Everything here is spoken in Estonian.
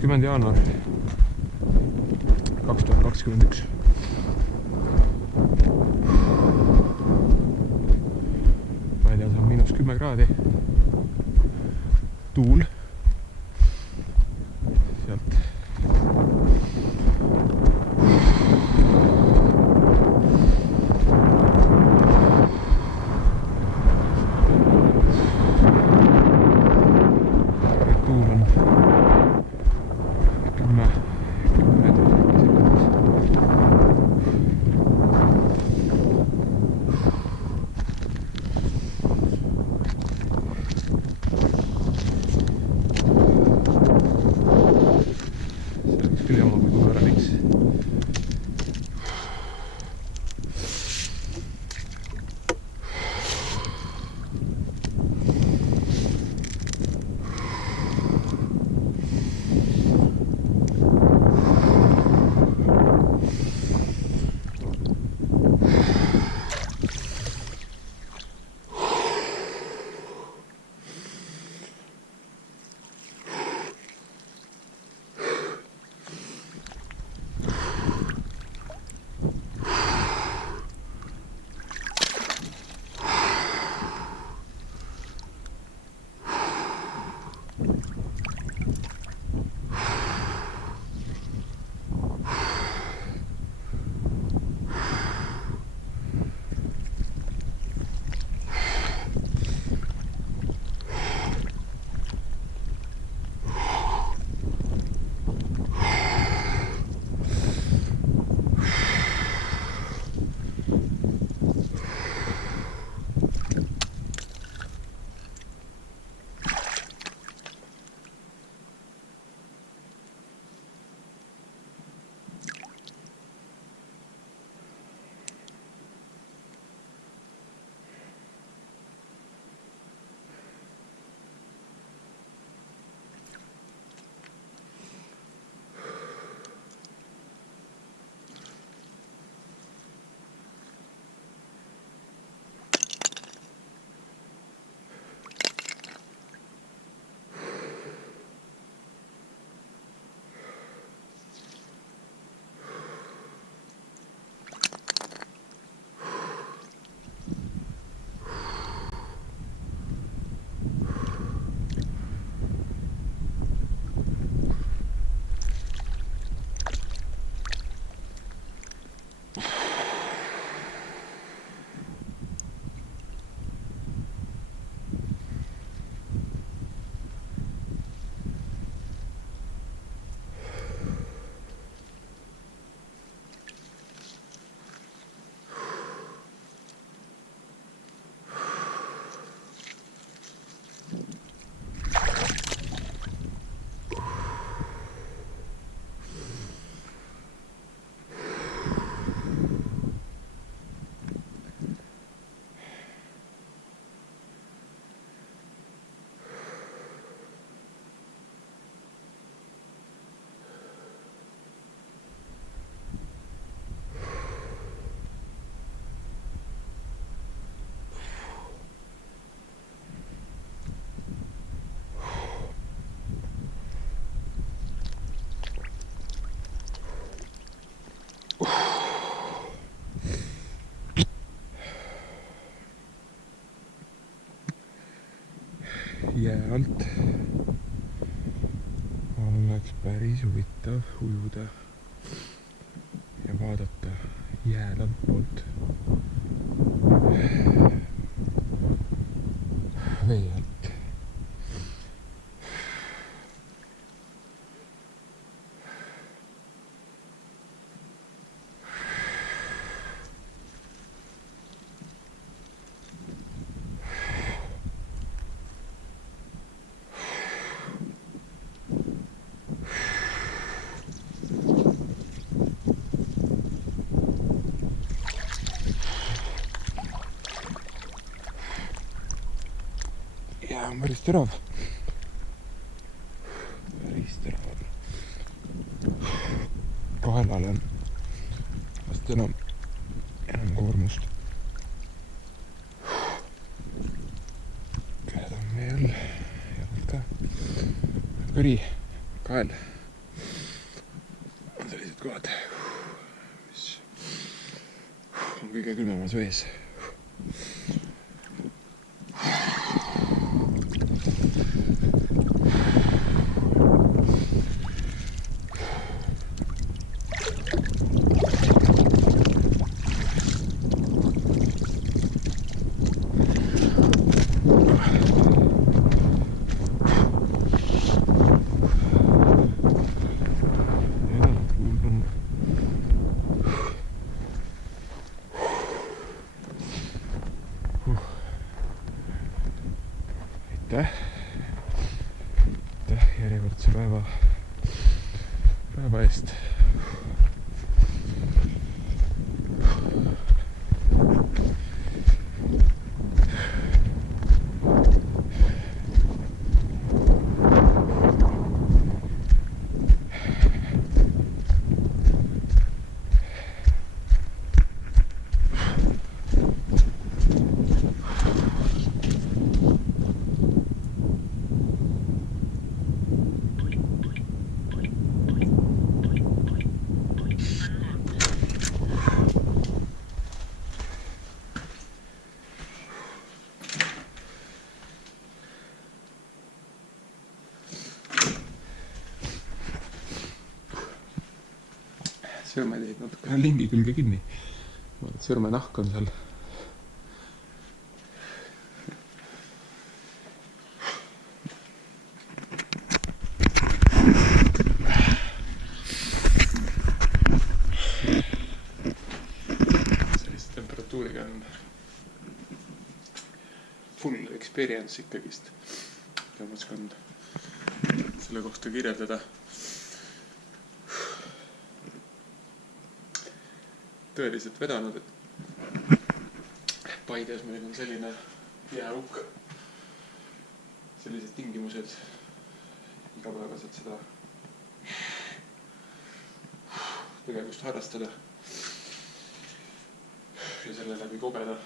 20. jaanuar 2021. väljas on -10 kraadi. Tuul. Sealt tuul on 10 küll jama, kui tuul ära liks. Jää alt oleks päris huvitav ujuda ja vaadata jääl altpoolt vee alt. Ja on päris terav. Päris terav. Kaelal on vast enam koormust. Käed on veel ja ka kõri kael kõige külmemas vees. Aitäh järjekordse päeva eest. Sõrmed jäid natukene lingi külge kinni. Sõrme nahk on seal. Sellise temperatuuriga on full experience ikkagist. Ja ma oskan selle kohta kirjeldada. Tõeliselt vedanud, et Paides meil on selline jäähukk, sellised tingimused igapäevaselt seda tegevust harrastada ja selle läbi kogeda